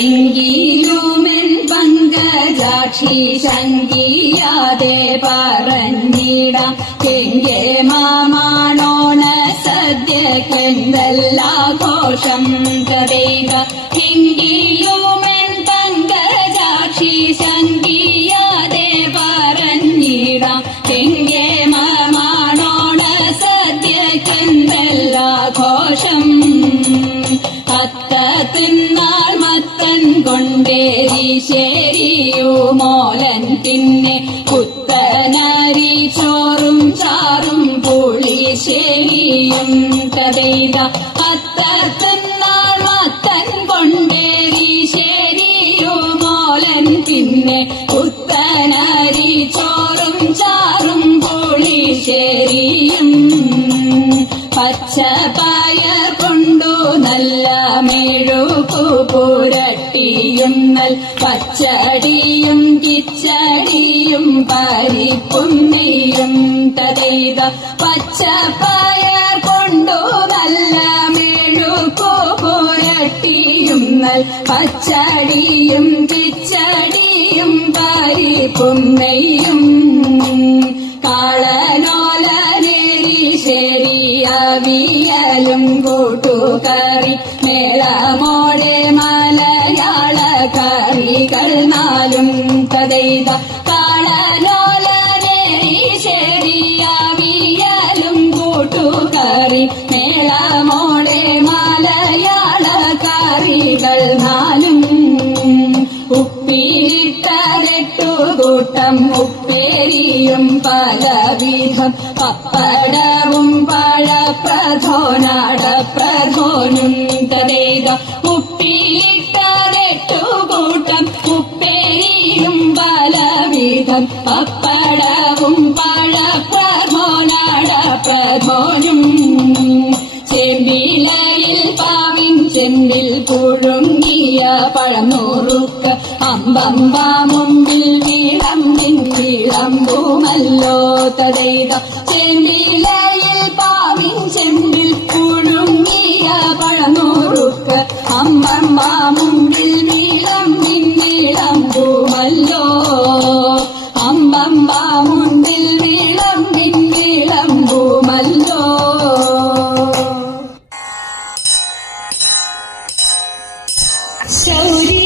എങ്കിലുമെൻ പങ്കജാക്ഷി ശങ്കിയാതെ പറഞ്ഞിടാം കെങ്കെ മാമാണോണ സദ്യക്കെന്തെല്ലാഘോഷം കരയുക. എങ്കിലുമെൻ പങ്കജാക്ഷി ശങ്കിയാതെ പറഞ്ഞിടാം കെങ്കെ മാമാണോണ സദ്യക്കെന്തെല്ലാഘോഷം. തിന്നാൾ മത്തൻ കൊണ്ടേരി ശേരിയുമോലൻ പിന്നെ പുത്തനരി ചോറും ചാറും പുളിശ്ശേരിയും കഥയിത. തിന്നാൾ മത്തൻ കൊണ്ടേരി ശേരിയുമോലൻ പിന്നെ പുത്തനരി ചോറും ചാറും പുളിശ്ശേരിയും. പച്ചപ്പയർ കൊണ്ടു നല്ല മെഴുകു പുരട്ടിയും നൽ പച്ചടിയും കിച്ചടിയും പരിപ്പും നെയ്യും കഥയിത. പച്ചപ്പയർ കൊണ്ടു നല്ല മെഴുകു പുരട്ടിയും നൽ പച്ചടിയും കിച്ചടിയും പരിപ്പും നെയ്യും. അവിയലും കൂട്ടുകറി മേളമോടെ മലയാള കറികൾ നാലും കഥയിത. കാളലോലനേരി ശരിയവിയലും കൂട്ടുകറി മേളമോടെ മലയാള കറികൾ നാലും. ഉപ്പിലിട്ടരട്ടു കൂട്ടം ഉപ്പേരിയും പലവിധം പപ്പടവും പഴപ്രഥോനാടപ്രഥോനും കഥയിത. ഉപ്പിലിട്ടരട്ടു കൂട്ടം ഉപ്പേരിയും പലവിധം പപ്പടവും പഴപ്രഥോനാടപ്രഥോനും. ചെമ്പിലയിൽ പാവിൻ ചെമ്പിൽ പുഴുങ്ങിയ പഴനൂറുക്ക് അമ്പമ്പ മുമ്പിൽ വിളമ്പുമല്ലോ തടയുക. ചെമ്പിലയിൽ പാവിൻ ചെമ്പിൽ പുഴുങ്ങിയ പഴനൂറുക്ക് അമ്പമ്പ മുമ്പിൽ വിളമ്പുമല്ലോ. അമ്പമ്പ മുമ്പിൽ വിളമ്പുമല്ലോ. ശൗര്യ